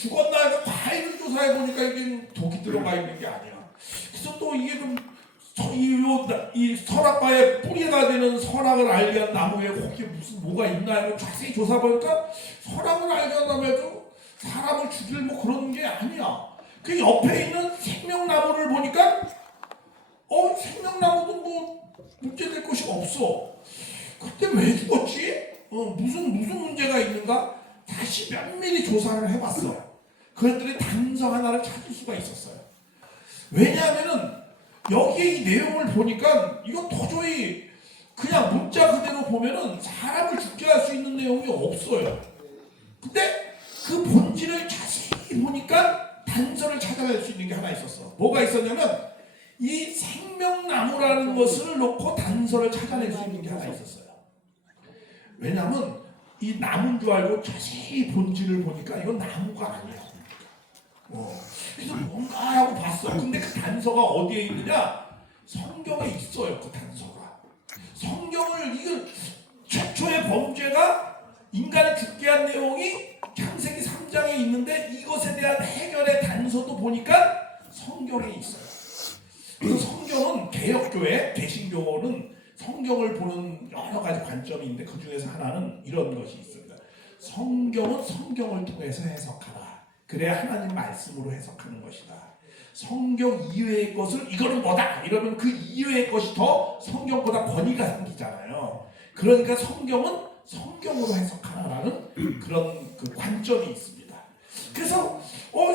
죽었나 해서 과일을 조사해 보니까 이게 독이 들어가 있는 게 아니야. 그래서 또 이게 이 선악과의 뿌리가 되는 선악을 알게 한 나무에 혹시 무슨 뭐가 있나 해서 자세히 조사 보니까 선악을 알게 한 나무에도 사람을 죽일 뭐 그런 게 아니야. 그 옆에 있는 생명나무를 보니까 생명나무도 뭐 문제될 것이 없어. 그때 왜 죽었지? 무슨 문제가 있는가? 다시 면밀히 조사를 해봤어. 그것들의 단서 하나를 찾을 수가 있었어요. 왜냐하면은 여기에 이 내용을 보니까 이건 도저히 그냥 문자 그대로 보면은 사람을 죽게 할 수 있는 내용이 없어요. 근데 그 본질을 자세히 보니까 단서를 찾아낼 수 있는 게 하나 있었어. 뭐가 있었냐면 이 생명나무라는 것을 놓고 단서를 찾아낼 수 있는 게 하나 있었어요. 왜냐하면 이 나무인 줄 알고 자세히 본질을 보니까 이건 나무가 아니야. 그래서 뭔가 하고 봤어. 근데 그 단서가 어디에 있느냐? 성경에 있어요. 그 단서가. 성경을 이거 최초의 범죄가 인간을 죽게 한 내용이 창세기 3장에 있는데 이것에 대한 해결의 단서도 보니까 성경에 있어요. 그래서 성경은 개혁교회, 개신교는 성경을 보는 여러 가지 관점이 있는데 그 중에서 하나는 이런 것이 있습니다. 성경은 성경을 통해서 해석하라. 그래야 하나님 말씀으로 해석하는 것이다. 성경 이외의 것을 이거는 뭐다 이러면 그 이외의 것이 더 성경보다 권위가 생기잖아요. 그러니까 성경은 성경으로 해석하라라는 그런 그 관점이 있습니다. 그래서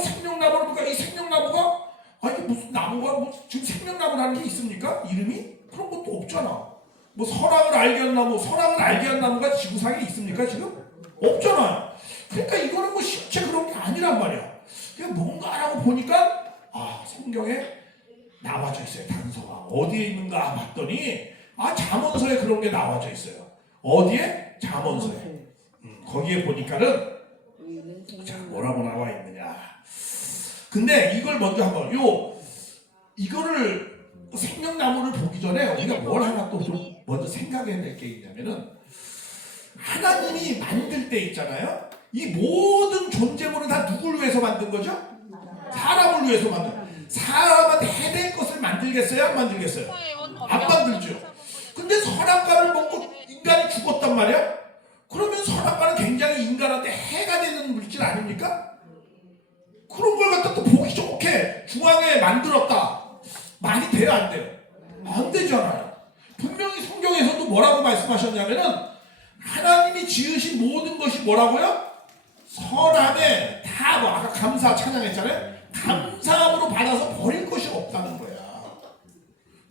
생명나무를 보니까 이 생명나무가 이게 무슨 나무가 뭐 지금 생명나무라는 게 있습니까? 이름이? 그런 것도 없잖아. 뭐 선악을 알게 한 나무가 지구상에 있습니까 지금? 없잖아요. 그러니까 이거는 뭐 실제 그런 게 아니란 말이야. 그냥 뭔가라고 보니까 성경에 나와져 있어요. 단서가 어디에 있는가 봤더니 잠언서에 그런 게 나와져 있어요. 어디에? 잠언서에. 거기에 보니까는 자 뭐라고 나와 있느냐. 근데 이걸 먼저 한번 이거를 생명나무를 보기 전에 우리가 뭘 하나 또 좀 먼저 생각해야 될 게 있냐면은 하나님이 만들 때 있잖아요. 이 모든 존재물은 다 누굴 위해서 만든 거죠? 사람을 위해서 만든. 사람한테 해낼 것을 만들겠어요? 안 만들겠어요? 안 만들죠. 근데 선악과를 먹고 인간이 죽었단 말이야? 그러면 선악과는 굉장히 인간한테 해가 되는 물질 아닙니까? 그런 걸 갖다 또 보기 좋게 중앙에 만들었다. 말이 돼요? 안 돼요? 안 되잖아요. 분명히 성경에서도 뭐라고 말씀하셨냐면은 하나님이 지으신 모든 것이 뭐라고요? 선함에 다 아까 감사 찬양했잖아요. 감사함으로 받아서 버릴 것이 없다는 거야.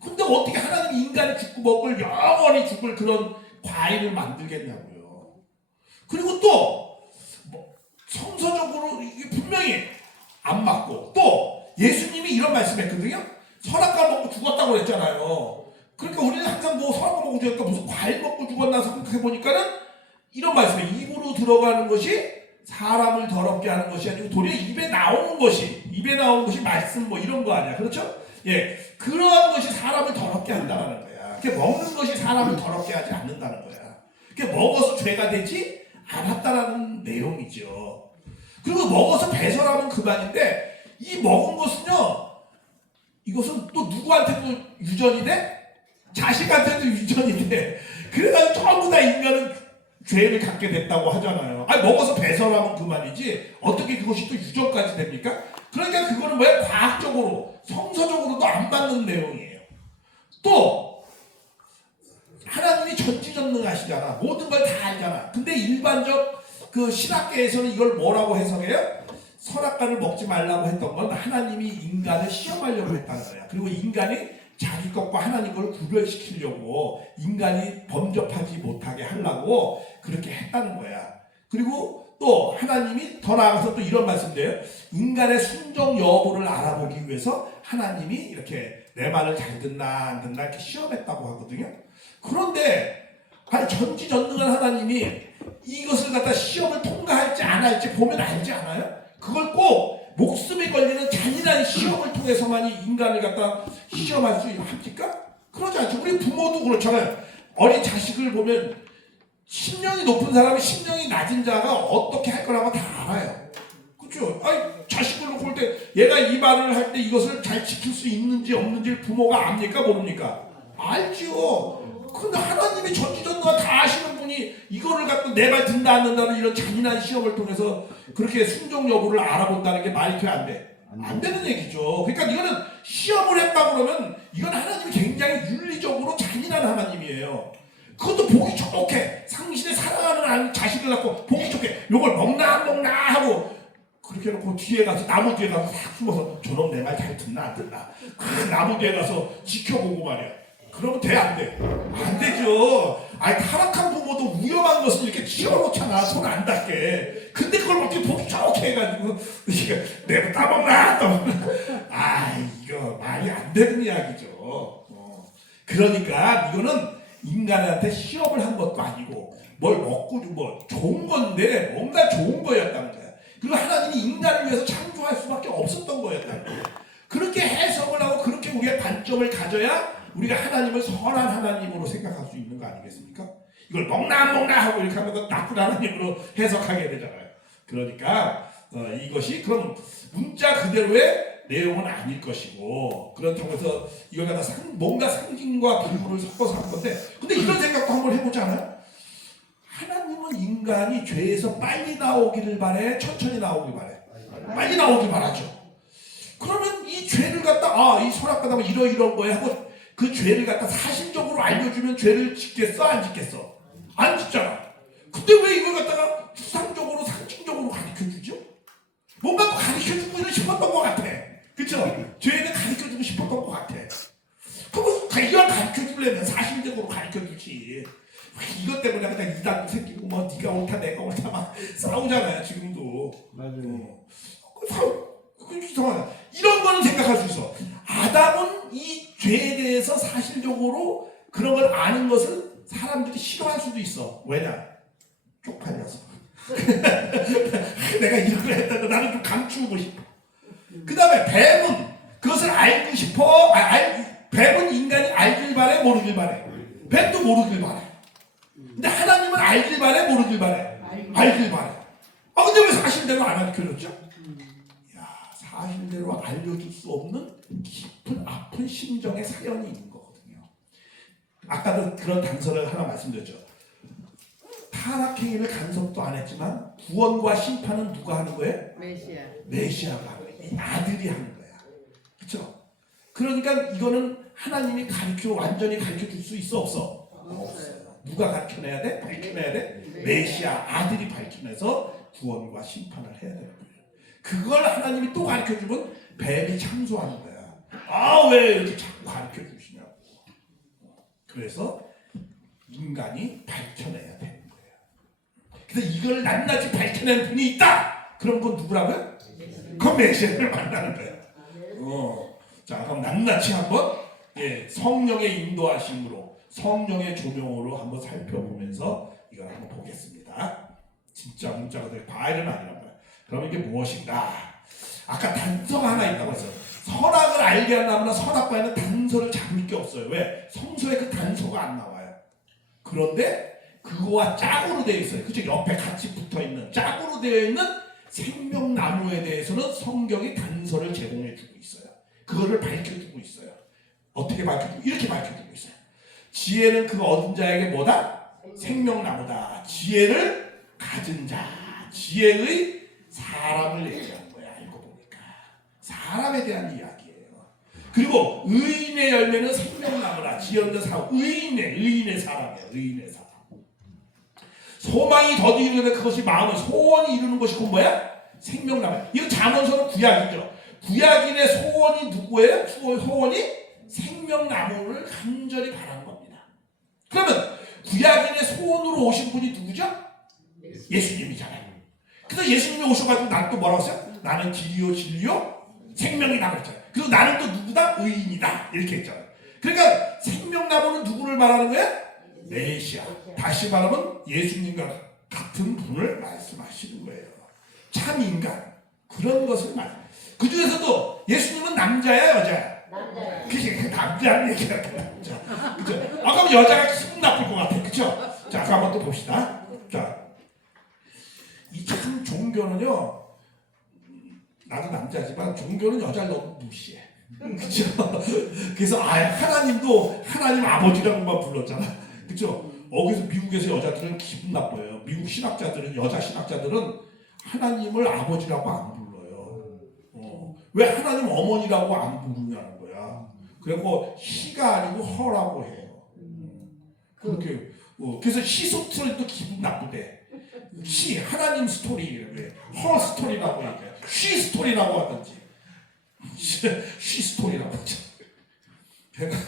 근데 어떻게 하나님이 인간이 죽고 먹을 영원히 죽을 그런 과일을 만들겠냐고요. 그리고 또 성서적으로 이게 분명히 안 맞고 또 예수님이 이런 말씀했거든요. 선악과 먹고 죽었다고 그랬잖아요. 그러니까 우리는 항상 뭐 선악과 먹고 죽었다 무슨 과일 먹고 죽었나 생각해보니까는 이런 말씀이에요. 입으로 들어가는 것이 사람을 더럽게 하는 것이 아니고 도리어 입에 나오는 것이 말씀 뭐 이런 거 아니야. 그렇죠? 예, 그러한 것이 사람을 더럽게 한다는 거야. 그게 먹는 것이 사람을 더럽게 하지 않는다는 거야. 그게 먹어서 죄가 되지 않았다라는 내용이죠. 그리고 먹어서 배설하면 그만인데 이 먹은 것은요. 이것은 또 누구한테도 유전이 돼? 자식한테도 유전이 돼. 그래가지고 전부 다 인간은 죄를 갖게 됐다고 하잖아요. 먹어서 배설하면 그만이지 어떻게 그것이 또 유전까지 됩니까? 그러니까 그거는 뭐야? 과학적으로 성서적으로도 안 맞는 내용이에요. 또 하나님이 전지전능하시잖아. 모든 걸 다 알잖아. 근데 일반적 그 신학계에서는 이걸 뭐라고 해석해요? 선악과를 먹지 말라고 했던 건 하나님이 인간을 시험하려고 했다는 거야. 그리고 인간이 자기 것과 하나님 걸 구별시키려고 인간이 범접하지 못하게 하려고 그렇게 했다는 거야. 그리고 또 하나님이 더 나아가서 또 이런 말씀드려요. 인간의 순종 여부를 알아보기 위해서 하나님이 이렇게 내 말을 잘 듣나 안 듣나 이렇게 시험했다고 하거든요. 그런데 전지전능한 하나님이 이것을 갖다 시험을 통과할지 안 할지 보면 알지 않아요? 그걸 꼭 목숨이 걸리는 잔인한 시험을 통해서만 인간을 갖다 시험할 수 합니까? 그러지 않죠. 우리 부모도 그렇잖아요. 어린 자식을 보면 심령이 높은 사람이 심령이 낮은 자가 어떻게 할 거라고 다 알아요. 그렇죠? 아니 자식을 놓고 볼 때 얘가 이 말을 할 때 이것을 잘 지킬 수 있는지 없는지를 부모가 압니까 모릅니까? 알죠. 근데 하나님이 전지전능하 다 아시는 분이 이거를 갖고 내 말 듣는다 안 듣는다는 이런 잔인한 시험을 통해서 그렇게 순종 여부를 알아본다는 게 말이 돼 안 돼? 안 되는 얘기죠. 그러니까 이거는 시험을 했다 그러면 이건 하나님이 굉장히 윤리적으로 잔인한 하나님이에요. 그것도 보기 좋게 상신의 사랑하는 자식을 낳고 보기 좋게 요걸 먹나 안 먹나 하고 그렇게 해놓고 뒤에 가서 나무 뒤에 가서 싹 숨어서 저놈 내 말 잘 듣나 안 듣나 그 나무 뒤에 가서 지켜보고 말이야. 그러면 돼 안 돼? 안 되죠. 아니 타락한 부모도 위험한 것을 이렇게 지어놓잖아. 손 안 닿게. 근데 그걸 막 이렇게 보기 좋게 해가지고 내가 따먹나 따먹나. 아 이거 말이 안 되는 이야기죠. 그러니까 이거는 인간한테 시험을 한 것도 아니고 뭘 먹고 뭐 좋은 건데 뭔가 좋은 거였다는 거야. 그리고 하나님이 인간을 위해서 창조할 수밖에 없었던 거였다는 거야. 그렇게 해석을 하고 그렇게 우리의 관점을 가져야 우리가 하나님을 선한 하나님으로 생각할 수 있는 거 아니겠습니까? 이걸 먹나 안 먹나 하고 이렇게 하면 나쁜 하나님으로 해석하게 되잖아요. 그러니까 이것이 그럼 문자 그대로의 내용은 아닐 것이고 그렇다고 해서 이걸 갖다 뭔가 상징과 비유를 섞어서 한 건데 근데 이런 생각도 한번 해보잖아요. 하나님은 인간이 죄에서 빨리 나오기를 바래 천천히 나오길 바래? 빨리 나오길 바라죠. 그러면 이 죄를 갖다 이 선악과다 이런 거야 하고 그 죄를 갖다 사실적으로 알려주면 죄를 짓겠어 안 짓겠어? 안 짓잖아. 근데 왜 이걸 갖다가 추상적으로 상징적으로 가르쳐주죠? 뭔가 또 가르쳐주고 싶었던 것 같아. 그쵸? 죄를 가르쳐주고 싶었던 것 같아. 그럼 이걸 가르쳐주려면 사실적으로 가르쳐주지. 이것 때문에 그냥 이단도 생기고 뭐 네가 옳다 내가 옳다 막 싸우잖아요 지금도. 맞아요. 이상하다. 이런 거는 생각할 수 있어. 아담은 이 죄에 대해서 사실적으로 그런 걸 아는 것을 사람들이 싫어할 수도 있어. 왜냐? 쪽팔려서. 내가 이런 걸 했다고 나는 좀 감추고 싶어. 그 다음에 뱀은 그것을 알고 싶어. 뱀은 인간이 알길 바래 모르길 바래. 뱀도 모르길 바래. 근데 하나님은 알길 바래 모르길 바래. 알길 바래. 근데 왜 사실대로 안 알려줬죠? 사실대로 알려줄 수 없는 깊은 아픈 심정의 사연이 있는 거거든요. 아까도 그런 단서를 하나 말씀드렸죠. 타락행위를 간섭도 안 했지만 구원과 심판은 누가 하는 거예요? 메시아가 하는 거예요. 아들이 하는 거야. 그렇죠? 그러니까 이거는 하나님이 완전히 가르쳐 줄 수 있어 없어? 없어요. 누가 가르쳐내야 돼? 밝혀내야 돼? 메시아 아들이 밝혀내서 구원과 심판을 해야 되는 거예요. 그걸 하나님이 또 가르쳐주면 뱀이 참소하는 거야. 왜 이렇게 자꾸 가르쳐주시냐고. 그래서 인간이 밝혀내야 되는 거예요. 그래서 이걸 낱낱이 밝혀낸 분이 있다. 그럼 그건 누구라고요? 그건 메시아를 만나는 거예요. 자, 그럼 낱낱이 한번 성령의 인도하심으로 성령의 조명으로 한번 살펴보면서 이걸 한번 보겠습니다. 진짜 문자가 되게 바일은 아니란 말이야. 그럼 이게 무엇인가? 아까 단서가 하나 있다고 했어요. 선악을 알게 한다면 선악과에는 단서를 잡을 게 없어요. 왜? 성서에 그 단서가 안 나와요. 그런데 그거와 짝으로 되어 있어요. 그죠? 옆에 같이 붙어있는 짝으로 되어 있는 생명나무에 대해서는 성경이 단서를 제공해 주고 있어요. 그거를 밝혀주고 있어요. 어떻게 밝혀주고? 이렇게 밝혀주고 있어요. 지혜는 그 얻은 자에게 뭐다? 생명나무다. 지혜를 가진 자. 지혜의 사람을 얘기하는 거야. 알고 보니까 사람에 대한 이야기예요. 그리고 의인의 열매는 생명나무라. 지혜는 사람. 의인의 사람이에요. 의인의 사람. 소망이 더디는데 그것이 마음을 소원이 이루는 것이 곧 뭐야? 생명나무. 이거 잠언서는 구약이죠. 구약인의 소원이 누구예요? 소원이 생명나무를 간절히 바라는 겁니다. 그러면 구약인의 소원으로 오신 분이 누구죠? 예수님이잖아요. 그래서 예수님이 오셔가지고 나는 또 뭐라고 했어요? 나는 길이요 진리요 생명이다 그랬잖아요. 그리고 나는 또 누구다? 의인이다 이렇게 했잖아요. 그러니까 생명나무는 누구를 말하는 거예요? 메시아. 다시 말하면 예수님과 같은 분을 말씀하시는 거예요. 참 인간 그런 것을 그 중에서도 예수님은 남자야 여자야? 남자야. 그게 남자는 얘기야. 남자. 그죠? 아까 여자가 기분 나쁠 것 같아. 그죠? 자, 아까 한번 또 봅시다. 자, 이 참 종교는요, 나도 남자지만 종교는 여자를 너무 무시해. 그렇죠? 그래서 하나님도 하나님 아버지라고만 불렀잖아. 그렇죠? 그래서 미국에서 여자들은 기분 나빠요. 미국 신학자들은 여자 신학자들은 하나님을 아버지라고 안 불러요. 왜 하나님 어머니라고 안 부르냐는 거야. 그리고 he가 아니고 her라고 해요. 그렇게 그래서 she 스토리도 기분 나쁘대. she 하나님 스토리 왜 her 스토리라고 얘기해. she 스토리라고 하든지 she 스토리라고 하죠. 그러니까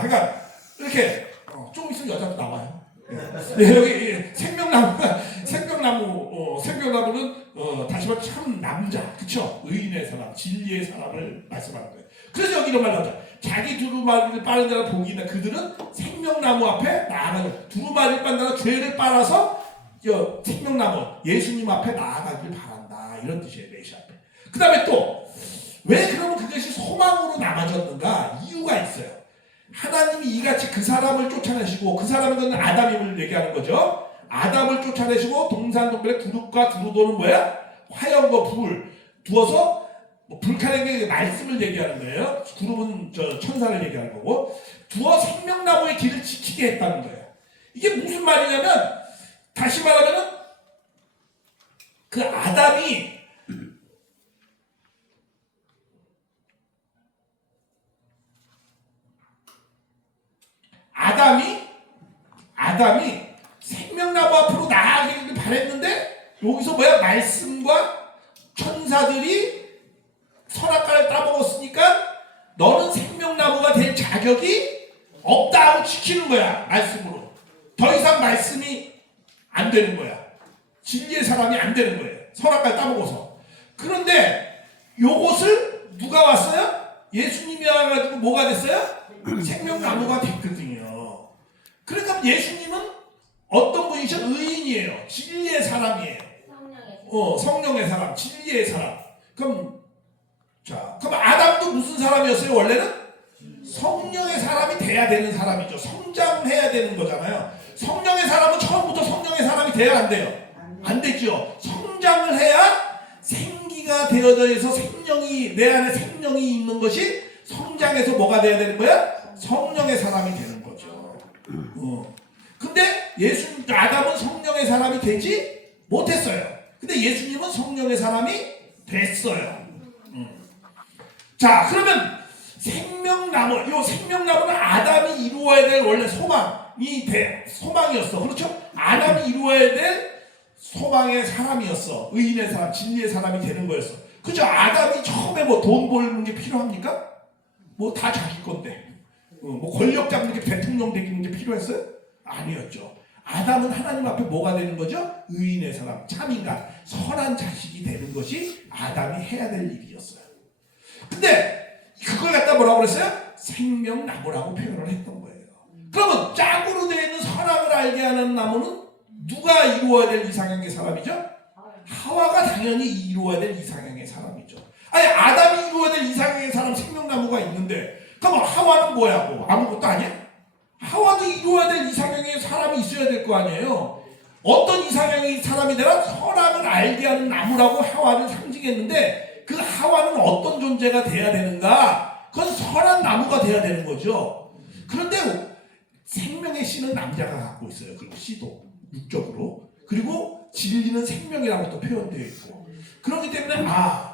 그러니까 이렇게 조금 있으면 여자도 나와요. 네, 여기 생명나무는 다시 말해 참 남자, 그쵸? 의인의 사람, 진리의 사람을 말씀하는 거예요. 그래서 여기 이런 말 나오죠. 자기 두루마리를 빠른 자를 복이 있는 그들은 생명나무 앞에 나아가요. 두루마리를 빤다가 죄를 빨아서 생명나무 예수님 앞에 나아가길 바란다, 이런 뜻이에요. 메시 앞에. 그 다음에 또 왜 그러면 그것이 소망으로 남아졌는가? 이유가 있어요. 하나님이 이같이 그 사람을 쫓아내시고, 그 사람은 아담임을 얘기하는 거죠. 아담을 쫓아내시고 동산동별의 두릅과 두루도는 뭐야? 화염과 불을 두어서 불카는 말씀을 얘기하는 거예요. 두릅은 천사를 얘기하는 거고, 두어 생명나무의 길을 지키게 했다는 거예요. 이게 무슨 말이냐면, 다시 말하면 그 아담이 생명나무 앞으로 나아가기를 바랬는데, 여기서 뭐야? 말씀과 천사들이 선악과를 따먹었으니까 너는 생명나무가 될 자격이 없다 하고 지키는 거야. 말씀으로. 더 이상 말씀이 안 되는 거야. 진리의 사람이 안 되는 거예요. 선악과를 따먹어서. 그런데 요것을 누가 왔어요? 예수님이 와가지고 뭐가 됐어요? 생명나무가 됐거든요. 그러니까 예수님은 어떤 분이셔? 의인이에요. 진리의 사람이에요. 성령의 사람, 진리의 사람. 그럼 아담도 무슨 사람이었어요? 원래는 성령의 사람이 돼야 되는 사람이죠. 성장해야 되는 거잖아요. 성령의 사람은 처음부터 성령의 사람이 돼야 안 돼요? 안 되죠. 성장을 해야 생기가 되어져 있어 생명이, 내 안에 생명이 있는 것이 성장해서 뭐가 돼야 되는 거야? 성령의 사람이 되는 거죠. 근데 아담은 성령의 사람이 되지 못했어요. 근데 예수님은 성령의 사람이 됐어요. 자, 그러면 생명나무는 아담이 이루어야 될 원래 소망이었어. 그렇죠? 아담이 이루어야 될 소망의 사람이었어. 의인의 사람, 진리의 사람이 되는 거였어. 그죠? 아담이 처음에 돈 벌는 게 필요합니까? 다 자기 건데. 권력 잡는 게 대통령 되는 게 필요했어요? 아니었죠. 아담은 하나님 앞에 뭐가 되는 거죠? 의인의 사람, 참인간, 선한 자식이 되는 것이 아담이 해야 될 일이었어요. 근데 그걸 갖다 뭐라고 그랬어요? 생명나무라고 표현을 했던 거예요. 그러면 짝으로 되어 있는 선악을 알게 하는 나무는 누가 이루어야 될 이상형의 사람이죠? 하와가 당연히 이루어야 될 이상형의 사람이죠. 아니, 아담이 이루어야 될 이상형의 사람, 생명나무가 있는데, 그럼 하와는 뭐야? 아무것도 아니야? 하와도 이루어야 될 이상형의 사람이 있어야 될 거 아니에요. 어떤 이상형의 사람이 되라? 선악을 알게 하는 나무라고 하와를 상징했는데, 그 하와는 어떤 존재가 돼야 되는가? 그건 선한 나무가 돼야 되는 거죠. 그런데 생명의 씨는 남자가 갖고 있어요. 그리고 씨도 육적으로. 그리고 진리는 생명이라고 또 표현되어 있고. 그렇기 때문에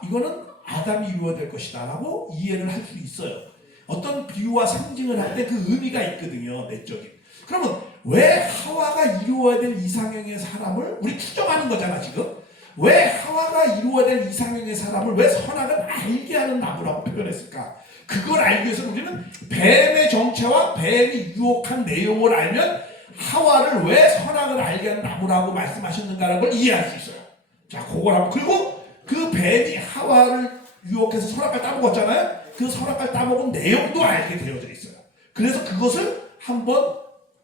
이거는 아담이 이루어야 될 것이다 라고 이해를 할 수 있어요. 어떤 비유와 상징을 할 때 그 의미가 있거든요. 내적인. 그러면 왜 하와가 이루어야 될 이상형의 사람을 우리 추정하는 거잖아 지금. 왜 하와가 이루어야 될 이상형의 사람을 왜 선악을 알게 하는 나무라고 표현했을까? 그걸 알기 위해서 우리는 뱀의 정체와 뱀이 유혹한 내용을 알면 하와를 왜 선악을 알게 하는 나무라고 말씀하셨는가라는 걸 이해할 수 있어요. 자, 그걸 하고, 그리고 그 뱀이 하와를 유혹해서 선악과를 따먹었잖아요. 그 선악과를 따먹은 내용도 알게 되어져 있어요. 그래서 그것을 한번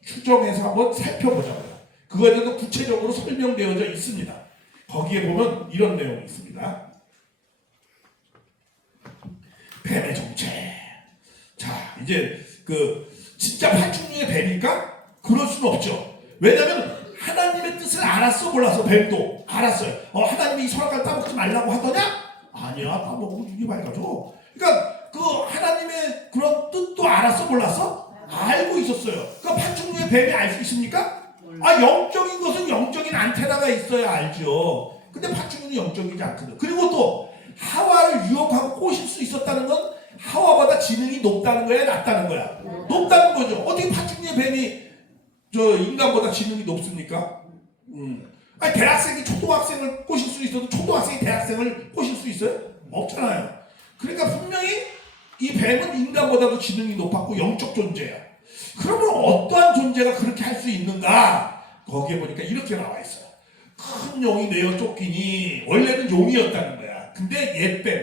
추정해서 한번 살펴보자고요. 그거에 대해서 구체적으로 설명되어져 있습니다. 거기에 보면 이런 내용이 있습니다. 뱀의 정체. 자, 이제 진짜 파충류의 뱀일까? 그럴 수는 없죠. 왜냐하면 하나님의 뜻을 알았어 몰랐어? 뱀도 알았어요. 하나님이 이 선악과를 따먹지 말라고 하더냐? 아니야, 따먹으면 눈이 밝아져. 그러니까 그 하나님의 그런 뜻도 알았어 몰랐어? 알고 있었어요. 그러니까 파충류의 뱀이 알 수 있습니까? 영적인 것은 영적인 안테나가 있어야 알죠. 근데 파충류는 영적이지 않거든. 그리고 또 하와를 유혹하고 꼬실 수 있었다는 건 하와보다 지능이 높다는 거야, 낮다는 거야? 높다는 거죠. 어떻게 파충류의 뱀이 인간보다 지능이 높습니까? 대학생이 초등학생을 꼬실 수 있어도 초등학생이 대학생을 꼬실 수 있어요? 없잖아요. 그러니까 분명히 이 뱀은 인간보다도 지능이 높았고 영적 존재야. 그러면 어떠한 존재가 그렇게 할 수 있는가? 거기에 보니까 이렇게 나와 있어요. 큰 용이 내어 쫓기니, 원래는 용이었다는 거야. 근데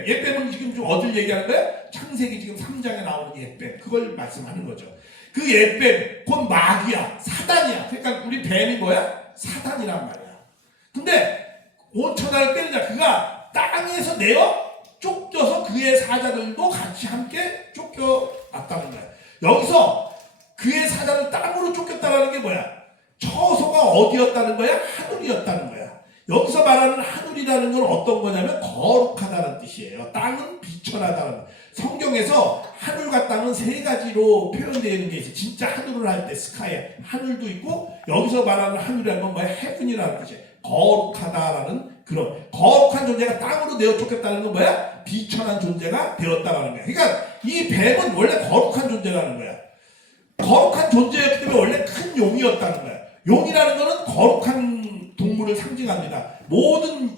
옛뱀은 지금 좀 어딜 얘기하는 거야? 창세기 지금 3장에 나오는 옛뱀, 그걸 말씀하는 거죠. 그 옛뱀, 곧 마귀야, 사단이야. 그러니까 우리 뱀이 뭐야? 사단이란 말이야. 근데 온천하를 때리자, 그가 땅에서 내어 쫓겨서 그의 사자들도 같이 함께 쫓겨났다는 거야. 여기서 그의 사자를 땅으로 쫓겼다는 게 뭐야? 처소가 어디였다는 거야? 하늘이었다는 거야. 여기서 말하는 하늘이라는 건 어떤 거냐면 거룩하다는 뜻이에요. 땅은 비천하다는. 성경에서 하늘과 땅은 세 가지로 표현되는 게 있어요. 진짜 하늘을 할 때 스카이, 하늘도 있고, 여기서 말하는 하늘이라는 건 뭐야? 헤븐이라는 뜻이에요. 거룩하다라는 그런 거룩한 존재가 땅으로 내어 쫓겼다는 건 뭐야? 비천한 존재가 되었다라는 거야. 그러니까 이 뱀은 원래 거룩한 존재라는 거야. 거룩한 존재였기 때문에 원래 큰 용이었다는 거야. 용이라는 거는 거룩한 동물을 상징합니다. 모든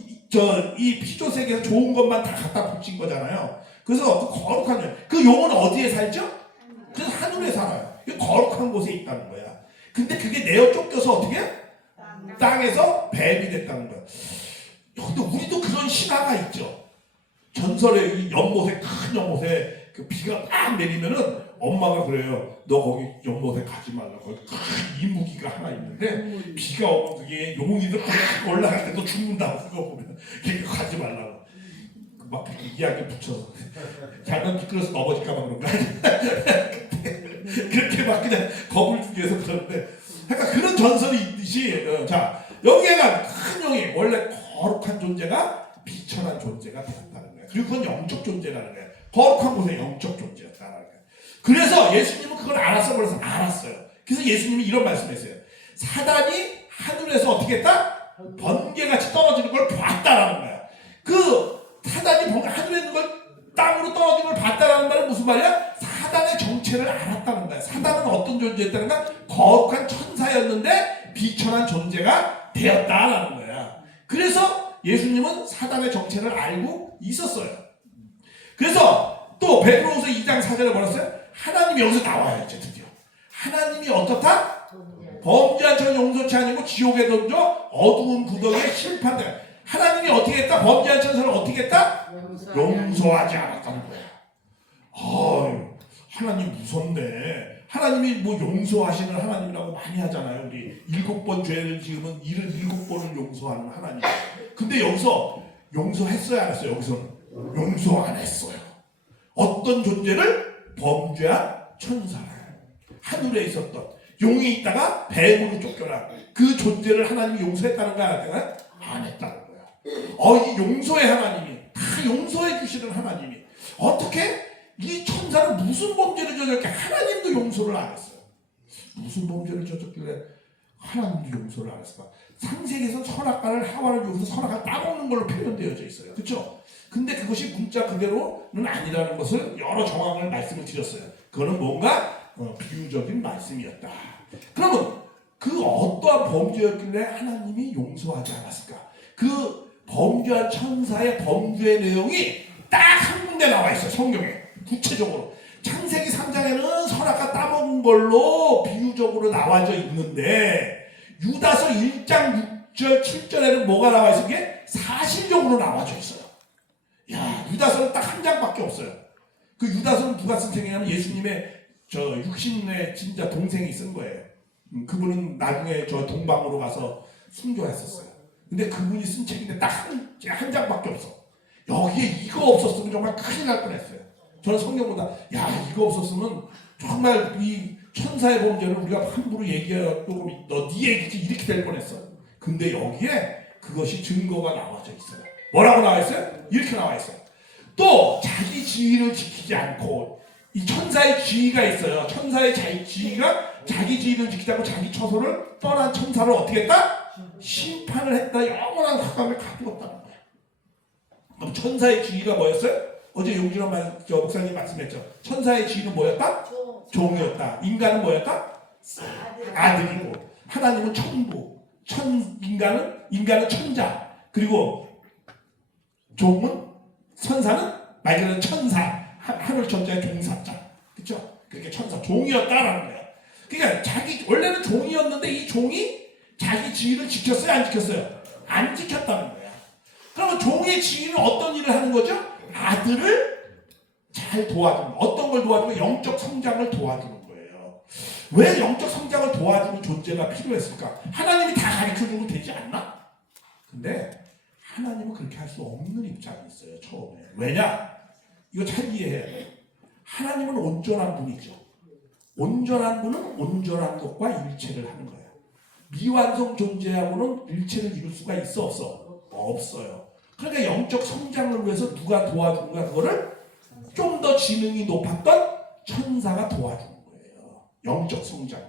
이 피조 세계에서 좋은 것만 다 갖다 붙인 거잖아요. 그래서 그 거룩한 그 용은 어디에 살죠? 그래서 하늘에 살아요. 거룩한 곳에 있다는 거야. 근데 그게 내어 쫓겨서 어떻게? 땅에서 뱀이 됐다는 거야. 근데 우리도 그런 신화가 있죠. 전설의 이 연못에, 큰 연못에 그 비가 막 내리면은 엄마가 그래요. 너 거기 연못에 가지 말라. 거기 큰 이무기가 하나 있는데 비가 오면 그게 용이들 올라갈 때 너 죽는다고. 그거 보면 가지 말라고. 막 그렇게 이야기 붙여서 잘못 미끄러서 넘어질까 봐 그런 거 아니야. 그렇게 막 그냥 겁을 주기 위해서 그러는데, 그러니까 그런 전설이 있듯이, 자, 여기에가 큰 용이 원래 거룩한 존재가 비천한 존재가 되었다는 거야. 그리고 그건 영적 존재라는 거야. 거룩한 곳에 영적 존재였다는 거야. 그래서 예수님은 그걸 알았어 몰라서 알았어요. 그래서 예수님이 이런 말씀했어요. 사단이 하늘에서 어떻게 했다? 번개같이 떨어지는 걸 봤다라는 거야. 그 사단이 하늘에 있는 걸 땅으로 떨어지는 걸 봤다라는 말은 무슨 말이야? 사단의 정체를 알았다는 거야. 사단은 어떤 존재였다는가? 거룩한 천사였는데 비천한 존재가 되었다라는 거야. 그래서 예수님은 사단의 정체를 알고 있었어요. 그래서 또 베드로후서 2장 4절에 뭐랬어요? 하나님이 여기서 나와요. 이제 드디어 하나님이 어떻다? 범죄한 천 용서치 아니고 지옥에 던져 어두운 구덩이에 심판되라. 하나님이 어떻게 했다? 범죄한 천사를 어떻게 했다? 용서하지 않았다는 거야. 하나님 무섭네. 하나님이 뭐 용서하시는 하나님이라고 많이 하잖아요. 우리 7번 죄를 지으면 이를 7번을 용서하는 하나님. 근데 여기서 용서했어요, 안 했어요? 여기서는 용서 안 했어요. 어떤 존재를? 범죄한 천사를. 하늘에 있었던 용이 있다가 뱀으로 쫓겨나. 그 존재를 하나님이 용서했다는 거야, 안 했다는 거야? 안 했다는 거야. 이 용서의 하나님이, 다 용서해 주시는 하나님이 어떻게 이 천사는 무슨 범죄를 저질렀게 하나님도 용서를 안 했어요. 무슨 범죄를 저질렀길래 하나님도 용서를 안 했을까? 창세기에서 선악과를 하와를 여기서 선악과를 따먹는 걸로 표현되어져 있어요. 그렇죠? 근데 그것이 문자 그대로는 아니라는 것을 여러 정황을 말씀을 드렸어요. 그거는 뭔가 비유적인 말씀이었다. 그러면 그 어떠한 범죄였길래 하나님이 용서하지 않았을까? 그 범죄한 천사의 범죄 내용이 딱 한 군데 나와 있어요. 성경에. 구체적으로. 창세기 3장에는 선악과 따먹은 걸로 비유적으로 나와져 있는데 유다서 1장 6절 7절에는 뭐가 나와 있는 게 사실적으로 나와져 있어요. 야, 유다서는 딱 한 장밖에 없어요. 그 유다서는 누가 쓴 책이냐면 예수님의 육신의 진짜 동생이 쓴 거예요. 그분은 나중에 동방으로 가서 순교했었어요. 근데 그분이 쓴 책인데 딱 한 장밖에 없어. 여기에 이거 없었으면 정말 큰일 날 뻔했어요. 저는 성경보다 이거 없었으면 정말 이 천사의 범죄를 우리가 함부로 얘기하고 너 네 얘기지 이렇게 될 뻔했어. 근데 여기에 그것이 증거가 나와져 있어요. 뭐라고 나와 있어요? 이렇게 나와 있어요. 또 자기 지위를 지키지 않고, 이 천사의 지위가 있어요. 천사의 지위가 자기 지위를 지키지 않고 자기 처소를 떠난 천사를 어떻게 했다? 심판을 했다. 영원한 화감을 가두었다는 거예요. 그럼 천사의 지위가 뭐였어요? 어제 용진원 목사님 말씀했죠. 천사의 지위는 뭐였다? 종이었다. 인간은 뭐였다? 아들이고, 하나님은 천부, 인간은 천자, 그리고 종은, 천사는 말 그대로 천사, 하늘 천자의 종사자, 그렇죠? 그렇게 천사, 종이었다라는 거예요. 그러니까 원래는 종이었는데 이 종이 자기 지위를 지켰어요, 안 지켰어요? 안 지켰다는 거예요. 그러면 종의 지위는 어떤 일을 하는 거죠? 아들을 잘 도와주는, 어떤 걸 도와주면 영적 성장을 도와주는 거예요. 왜 영적 성장을 도와주는 존재가 필요했을까? 하나님이 다 가르쳐주면 되지 않나? 근데 하나님은 그렇게 할 수 없는 입장이 있어요, 처음에. 왜냐? 이거 잘 이해해야 돼요. 하나님은 온전한 분이죠. 온전한 분은 온전한 것과 일체를 하는 거예요. 미완성 존재하고는 일체를 이룰 수가 있어, 없어? 없어요. 그러니까 영적 성장을 위해서 누가 도와주는가? 그거를 좀 더 지능이 높았던 천사가 도와주는 거예요. 영적 성장을.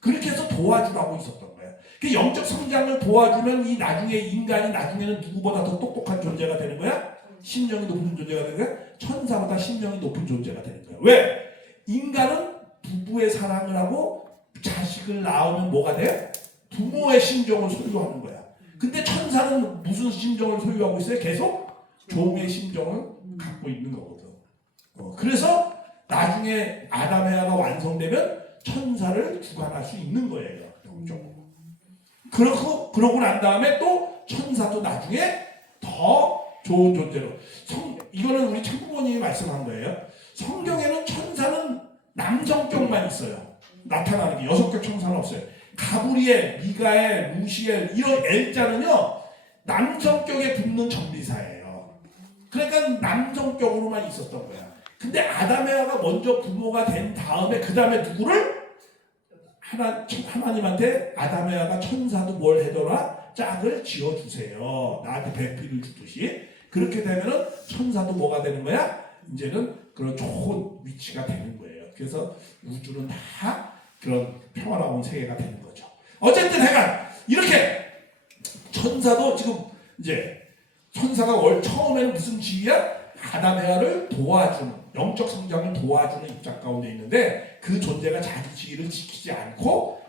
그렇게 해서 도와주라고 있었던 거예요. 그 영적 성장을 도와주면 이 나중에 인간이 나중에는 누구보다 더 똑똑한 존재가 되는 거야? 심령이 높은 존재가 되는 거야? 천사보다 심령이 높은 존재가 되는 거야. 왜? 인간은 부부의 사랑을 하고 자식을 낳으면 뭐가 돼? 부모의 심정을 소유하는 거야. 근데 천사는 무슨 심정을 소유하고 있어요? 계속 종의 심정을 갖고 있는 거거든. 그래서 나중에 아담 해아가 완성되면 천사를 주관할 수 있는 거예요. 영적으로. 그러고 난 다음에 또 천사도 나중에 더 좋은 존재로. 이거는 우리 참부모님이 말씀한 거예요. 성경에는 천사는 남성격만 있어요. 나타나는 게 여성격 천사는 없어요. 가브리엘, 미가엘, 루시엘 이런 L자는요 남성격에 붙는 전리사예요. 그러니까 남성격으로만 있었던 거야. 근데 아담 에와가 먼저 부모가 된 다음에 그 다음에 누구를? 하나님한테 아담 에와가 천사도 뭘 해줘라? 짝을 지어주세요. 나한테 배필을 주듯이. 그렇게 되면은 천사도 뭐가 되는 거야? 이제는 그런 좋은 위치가 되는 거예요. 그래서 우주는 다 그런 평화로운 세계가 되는 거죠. 어쨌든 하여간 이렇게 천사도 지금 이제 천사가 처음에는 무슨 지위야? 아담 에와를 도와주는, 영적 성장을 도와주는 입장 가운데 있는데 그 존재가 자기 지위를 지키지 않고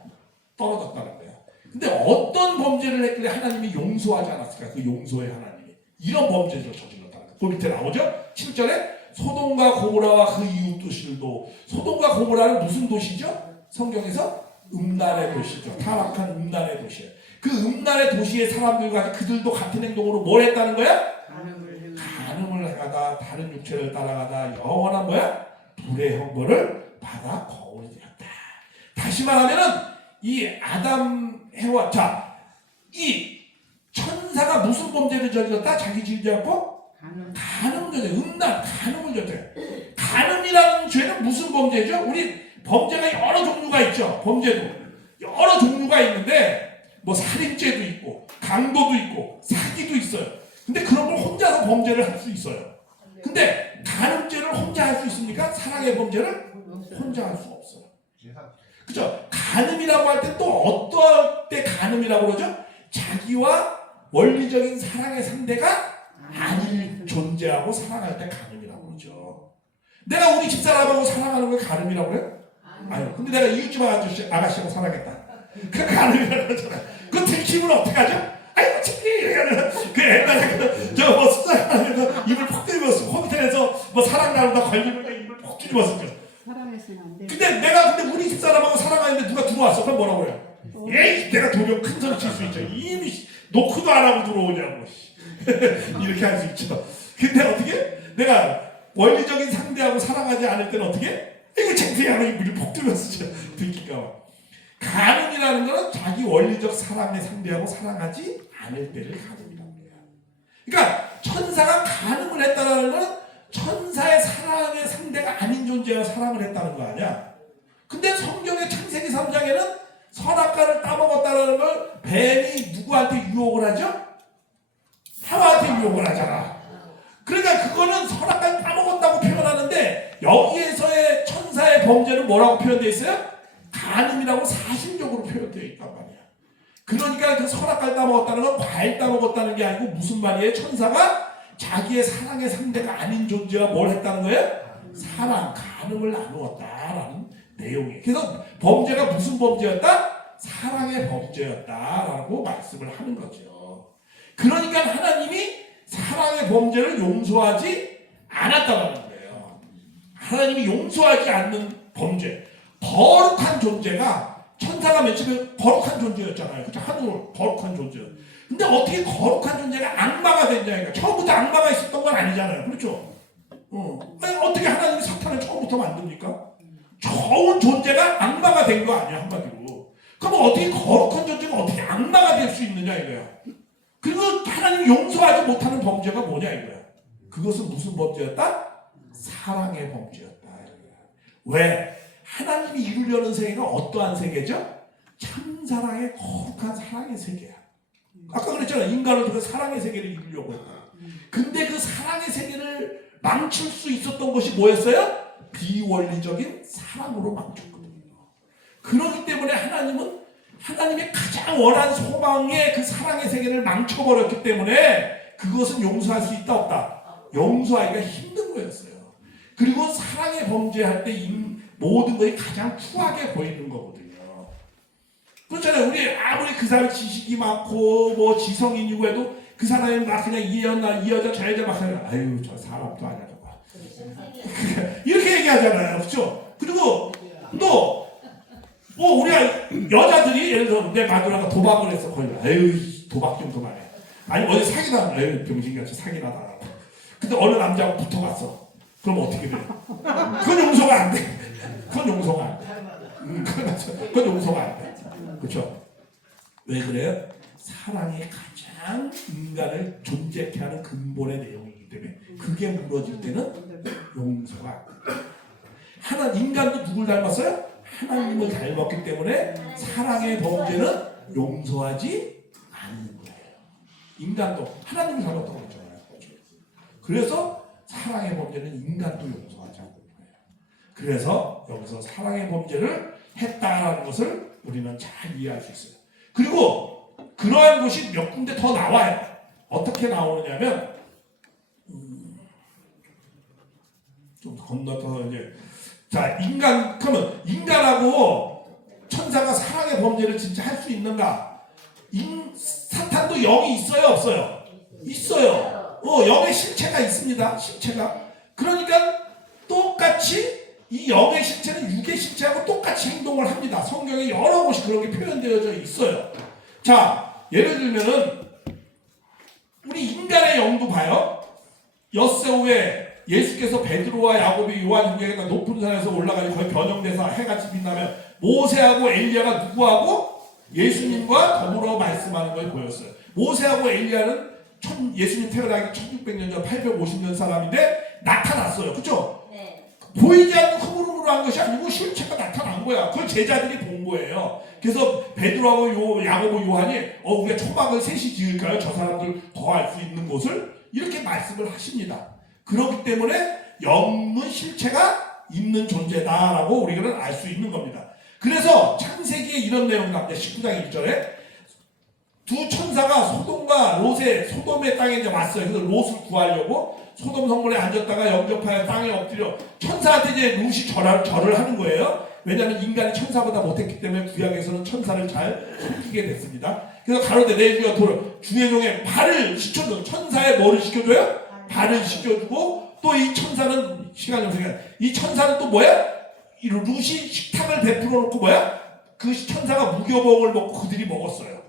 떨어졌다는 거야. 근데 어떤 범죄를 했길래 하나님이 용서하지 않았을까? 그 용서의 하나님이 이런 범죄를 저질렀다는 거야. 그 밑에 나오죠? 7절에 소돔과 고모라와 그 이웃 도시들도. 소돔과 고모라는 무슨 도시죠? 성경에서 음란의 도시죠. 타락한 음란의 도시예요. 그 음란의 도시의 사람들과 그들도 같은 행동으로 뭘 했다는 거야? 간음을 하다 다른 육체를 따라가다 영원한 뭐야? 불의 형벌을 받아 거울이 되었다. 다시 말하면은 이 아담 해와 이 천사가 무슨 범죄를 저질렀다? 자기 지지 않고 간음 죄, 간음을 저질렀다. 간음이라는 죄는 무슨 범죄죠? 우리 범죄가 여러 종류가 있죠. 범죄도 여러 종류가 있는데 뭐 살인죄도 있고 강도도 있고 사기도 있어요. 근데 그런 걸 혼자서 범죄를 할 수 있어요. 근데 간음죄를 혼자 할 수 있습니까? 사랑의 범죄를 혼자 할 수 없어요. 그죠? 간음이라고 할 때 또 어떨 때 간음이라고 그러죠? 자기와 원리적인 사랑의 상대가 아닌 존재하고 사랑할 때 간음이라고 그러죠. 내가 우리 집사람하고 사랑하는 걸 간음이라고 그래요? 아유, 근데 내가 이웃집 아가씨하고 사랑했다. 그 간음이라고 그러잖아. 그 들키면 어떡하죠? 아이고 창피해. 그 옛날에 저뭐 수사하면서 입을 퍽 뒤집었어. 호텔에서 뭐 사랑 나누다 걸리면 입을 퍽 뒤집었었죠. 사랑했으면 안 돼. 근데 우리 집사람하고 사랑하는데 누가 들어왔어? 그럼 뭐라고 그래요? 에이 내가 도면 큰 소리 칠 수 있죠. 이미 노크도 안 하고 들어오냐고. 이렇게 할 수 있죠. 근데 어떻게? 내가 원리적인 상대하고 사랑하지 않을 때는 어떻게? 이거 창피해 하고 입을 퍽 뒤집었어. 들킬까 봐. 간음이라는 것은 자기 원리적 사랑의 상대하고 사랑하지 않을 때를 간음이라고 해요. 그러니까 천사가 간음을 했다는 것은 천사의 사랑의 상대가 아닌 존재와 사랑을 했다는 거 아니야. 근데 성경의 창세기 3장에는 선악과를 따먹었다는 걸 뱀이 누구한테 유혹을 하죠? 하와한테 유혹을 하잖아. 그러니까 그거는 선악과를 따먹었다고 표현하는데 여기에서의 천사의 범죄는 뭐라고 표현되어 있어요? 간음이라고 사실적으로 표현되어 있단 말이야. 그러니까 그 선악과를 따먹었다는 건 과일 따먹었다는 게 아니고 무슨 말이에요? 천사가 자기의 사랑의 상대가 아닌 존재와 뭘 했다는 거예요? 사랑, 간음을 나누었다라는 내용이에요. 그래서 범죄가 무슨 범죄였다? 사랑의 범죄였다라고 말씀을 하는 거죠. 그러니까 하나님이 사랑의 범죄를 용서하지 않았다는 거예요. 하나님이 용서하지 않는 범죄, 거룩한 존재가 천사가 맨 처음에 거룩한 존재였잖아요. 그렇죠? 하늘 거룩한 존재. 근데 어떻게 거룩한 존재가 악마가 됐냐? 처음부터 악마가 있었던 건 아니잖아요. 그렇죠? 아니, 어떻게 하나님이 사탄을 처음부터 만듭니까? 좋은 존재가 악마가 된 거 아니야, 한마디로. 그럼 어떻게 거룩한 존재가 어떻게 악마가 될 수 있느냐 이거야. 그리고 하나님이 용서하지 못하는 범죄가 뭐냐 이거야. 그것은 무슨 범죄였다? 사랑의 범죄였다. 왜? 하나님이 이루려는 세계가 어떠한 세계죠? 참사랑의 거룩한 사랑의 세계야. 아까 그랬잖아. 인간을 통해 사랑의 세계를 이루려고 했다. 근데 그 사랑의 세계를 망칠 수 있었던 것이 뭐였어요? 비원리적인 사랑으로 망쳤거든요. 그렇기 때문에 하나님은 하나님의 가장 원한 소망의 그 사랑의 세계를 망쳐버렸기 때문에 그것은 용서할 수 있다 없다? 용서하기가 힘든 거였어요. 그리고 사랑의 범죄할 때 모든 것이 가장 추하게 보이는 거거든요. 그렇잖아요. 우리 아무리 그 사람이 지식이 많고 뭐 지성인이고 해도 그 사람이 막 그냥 이 여자 저 여자 막 하면 아유 저 사람도 아니야 저거 이렇게 얘기하잖아요. 그렇죠? 그리고 또 뭐 우리 여자들이 예를 들어 내 마누라가 도박을 해서 거의 아유 도박 좀 그만해. 아니 어디 사기다 아유 병신같이 사기나 당하고. 근데 어느 남자하고 붙어갔어. 그럼 어떻게 돼? 그건 용서가 안 돼. 그건 용서가 안 돼. 그건 용서가 안 돼. 그렇죠? 왜 그래요? 사랑이 가장 인간을 존재케 하는 근본의 내용이기 때문에 그게 무너질 때는 용서가 안 돼. 인간도 누굴 닮았어요? 하나님을 닮았기 때문에 사랑의 범죄는 용서하지 않는 거예요. 인간도 하나님을 닮았다고 했잖아요. 그래서 사랑의 범죄는 인간도 용서하지 않는 거예요. 그래서 여기서 사랑의 범죄를 했다라는 것을 우리는 잘 이해할 수 있어요. 그리고 그러한 것이 몇 군데 더 나와요. 어떻게 나오느냐면 좀 건너서 이제 자 그러면 인간하고 천사가 사랑의 범죄를 진짜 할 수 있는가? 사탄도 영이 있어요, 없어요? 있어요. 영의 실체가 있습니다. 실체가. 그러니까 똑같이 이 영의 실체는 육의 실체하고 똑같이 행동을 합니다. 성경에 여러 곳이 그런 게 표현되어져 있어요. 자, 예를 들면은 우리 인간의 영도 봐요. 엿새 후에 예수께서 베드로와 야고보 요한 형제가 높은 산에서 올라가서 거의 변형돼서 해같이 빛나면 모세하고 엘리야가 누구하고 예수님과 더불어 말씀하는 걸 보였어요. 모세하고 엘리야는 예수님 태어나기 1600년 전 850년 사람인데 나타났어요. 그렇죠? 네. 보이지 않는 흐물흐물로 한 것이 아니고 실체가 나타난 거야. 그걸 제자들이 본 거예요. 그래서 베드로하고 야고보 요한이 우리가 초막을 셋이 지을까요? 저 사람들 거할 수 있는 곳을 이렇게 말씀을 하십니다. 그렇기 때문에 영은 실체가 있는 존재다라고 우리는 알 수 있는 겁니다. 그래서 창세기에 이런 내용 나옵니다. 19장 1절에 두 천사가 소돔과 롯의 소돔의 땅에 이제 왔어요. 그래서 롯을 구하려고 소돔 성문에 앉았다가 영접하여 땅에 엎드려 천사한테 이제 롯이 절을 하는 거예요. 왜냐하면 인간이 천사보다 못했기 때문에 구약에서는 천사를 잘 섬기게 됐습니다. 그래서 가로되 내 주여 주의 종의 발을 시켜줘. 천사의 뭐를 시켜줘요? 발을 시켜주고 또 이 천사는 시간이 없으니까 이 천사는 또 뭐야? 이 룻이 식탁을 베풀어 놓고 뭐야? 그 천사가 무교봉을 먹고 그들이 먹었어요.